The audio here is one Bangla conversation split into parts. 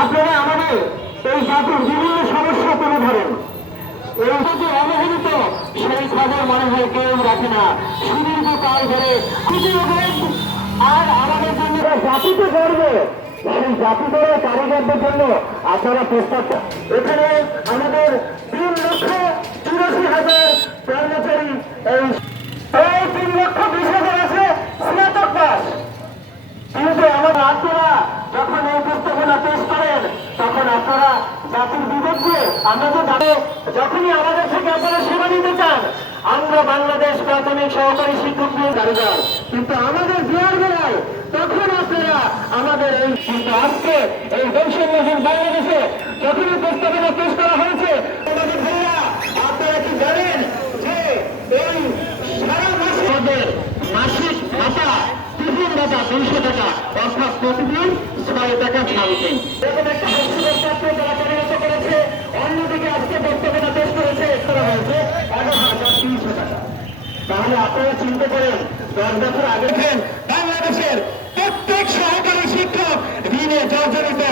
আপনারা আমাদের এই জাতির বিভিন্ন সমস্যা তুলে ধরেন এই যে অবহেলিত, সেই খবর মনে হয় কেউ রাখে না সুদীর্ঘ কাল ধরে বেড়ান। আর আমাদের জন্য জাতিতে গড়বে সেই জাতি গড়ে কারিগরদের জন্য আপনারা প্রস্তাব। এখানে আমাদের তিন লক্ষ চুরাশি হাজার কর্মচারী এই প্রায় তিন লক্ষ বিশ হাজার আছে স্নাতক পাস কিন্তু আমার আপনারা যখন এই উপস্থাপনা পেশ করেন তখন আপনারা জাতির বিরুদ্ধে আমরা তো যখনই আমাদের থেকে আপনারা সেবা নিতে চান, আমরা বাংলাদেশ প্রাথমিক সহকারী শিক্ষক নিয়ে কারিগর কিন্তু আমাদের দেওয়ার বেলায় তখন আপনারা আমাদের এই কিন্তু আজকে এই বৈষম্যহীন বাংলাদেশে যখন উপস্থাপনা পেশ করা হয়েছে, আমাদের মাসিক ভাতা দুইশো টাকা, অর্থাৎ প্রতিদিন ছয় টাকা সামথিং এরকম একটা হাস্যকর তথ্য যারা পরিণত করেছে অন্যদিকে আজকে বক্তব্যটা পেশ করেছে করা হয়েছে এগারো হাজার তিনশো টাকা তাহলে আপনারা চিন্তা করেন দশ বছর আগে বাংলাদেশের প্রত্যেক সহকারী শিক্ষক ঋণে জর্জরিত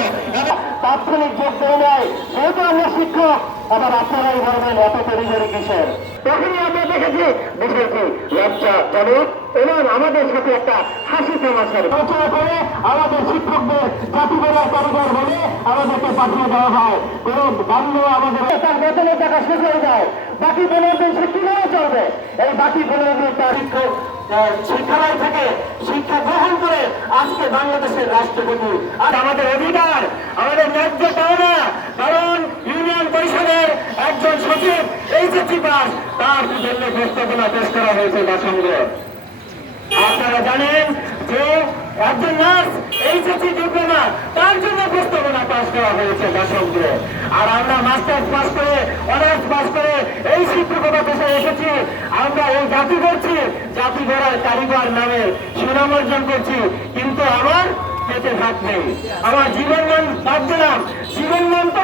তাৎক্ষণিক যোগ দেয় নাই যেহেতু আমরা শিক্ষক আবার আপনারাই বলবেন এত তরিগরি কিসের? তখনই আমরা দেখেছি বুঝেছি লজ্জা জনক এবং আমাদের সাথে একটা হাসি তামাশার আলোচনা করে আমাদের শিক্ষকদের জাতিবেলার কারিগর বলে পাঠিয়ে দেওয়া হয়। কোনো বাল্য আমাদের তার বেতনের টাকা শেষ হয়ে যায়। বাকি পনেরো দিন সে কীভাবে চলবে? এই বাকি পনেরো দিন তার শিক্ষালয় থেকে শিক্ষা গ্রহণ করে আজকে বাংলাদেশের রাষ্ট্রপতি। আর আমাদের অধিকার, আমাদের ন্যায্য পাওনা কারণ ইউনিয়ন পরিষদের একজন সচিব এইচএসসি পাস তার জন্য প্রস্তাবনা পেশ করা হয়েছে বাসঙ্গে আপনারা জানেন পাস করা অনার্স পাস করে এই শিক্ষকতা পেশায় এসেছি। আমরা এই জাতি করছি জাতি গড়ার কারিগর নামে সুনাম অর্জন করছি। কিন্তু আমার পেটে ভাত নেই। আমার জীবন মান বাদ দিলাম। জীবন তো